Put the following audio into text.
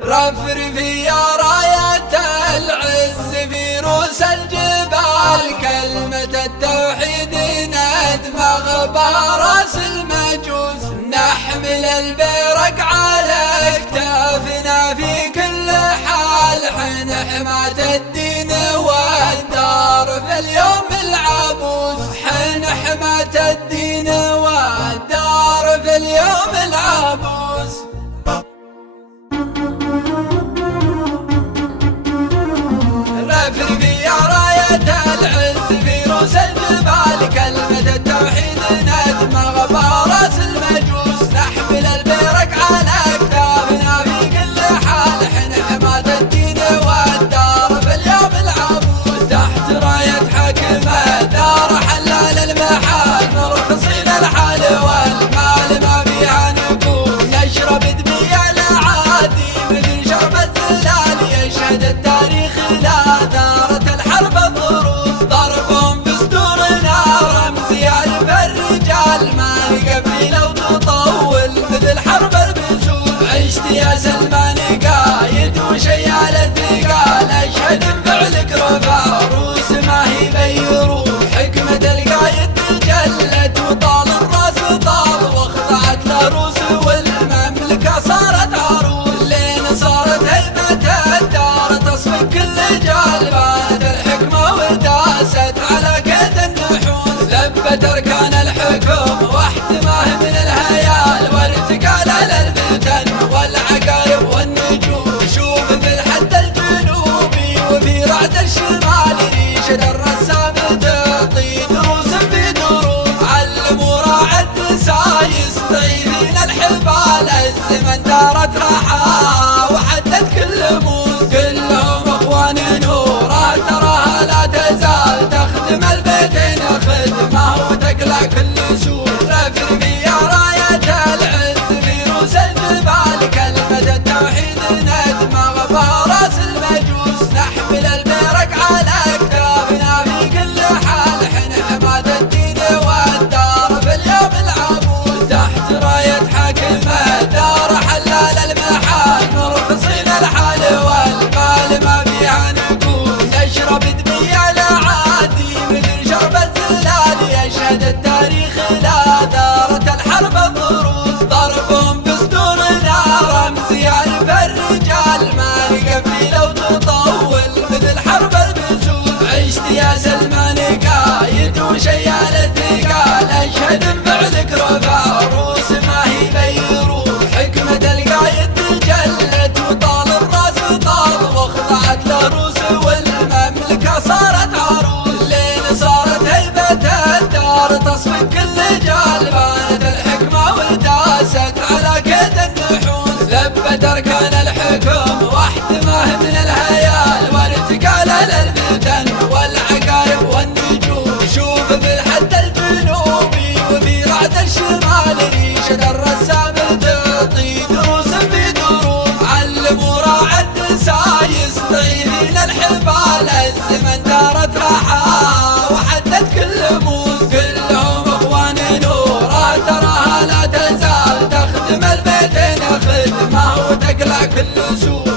رفرفي يا راية العز في رؤوس الجبال، كلمة التوحيد ندمغ براس المجوس، نحمل البيرق على اكتافنا في كل حال، حين حماة الدين والدار في اليوم العبوس، حين حماة الدين والدار في اليوم العبوس. رفرفي يا راية العز في رؤوس الجبال، كلمة التوحيد ندمغ براس المجوس، نحمل البيرق على اكتافنا في كل حال، حين حماة الدين والدار في اليوم العبوس، تحت راية حكمة دار حلال المحال، مرخصين الحال والمال ما فيها نقول، نشرب دمي العادي مثل شرب الزلال، يشهد التاريخ لا دارت الحرب الضروس، ضربهم بصدورنا رمز يعرف الرجال، ما يكفي لو تطول مثل حرب البسوس، عشت يا سلمان قايد وشيال الثقال، اشهد بفعلك رفع روس ما هي بيروس، حكمة القايد تجلت وطال الراس طال، واخضعت لروس والمملكة صارت عروس، لين صارت هيبة الدار تصفق كل جال، بانت الحكمة وداست على كيد النحوس، لبت اركان الحكم واحتماه من الهيال، وارتقال للفتن والعقارب والنجوم، شوف في الحد الجنوبي وفي رعد الشمال، ريشة الرسام تعطي دروس في دروس، علموا راعي الدسايس ضعيفين الحبال، الزمن دارت راحة وحدت كل موس، كلهم اخوان نورا تراها لا تزال، تخدم البيتين خدمة وتقلع كل سوء. رفرفي يا راية العز في رؤوس الجبال، كلمة التوحيد ندمغ براس المجوس، نحمل البيرق على اكتافنا في كل حال، حين حماة الدين والدار في اليوم العبوس، تحت راية حكمة دار حلال المحال، مرخصين الحال والمال ما فيها نقول، نشرب دمي العادي مثل شرب الزلال، يشهد التاريخ لا دارت الحرب الضروس، ضربهم بصدورنا رمز يعرف الرجال، ما يكفي لو تطول مثل حرب البسوس، عشت يا سلمان قايد وشيال الثقال، اشهد بفعلك رفع روس ما هي بيروس، حكمة القايد تجلت وطال الراس طال، واخضعت لروس والمملكة صارت عروس، لين صارت هيبة الدار تصفق كل جال، بانت الحكمة وداست على كيد النحوس، لبت اركان الحكم واحتماه من الهيال، وارتقال للفتن والعقارب والنجوم، شوف في الحد الجنوبي وفي رعد الشمال، ريشة الرسام تعطي دروس في دروس، علموا راعي الدسايس ضعيفين الحبال، الزمن دارت راحة وحدت كل موس، كلهم اخوان نورا تراها لا تزال، تخدم البيتين خدمة وتقلع كل سوء.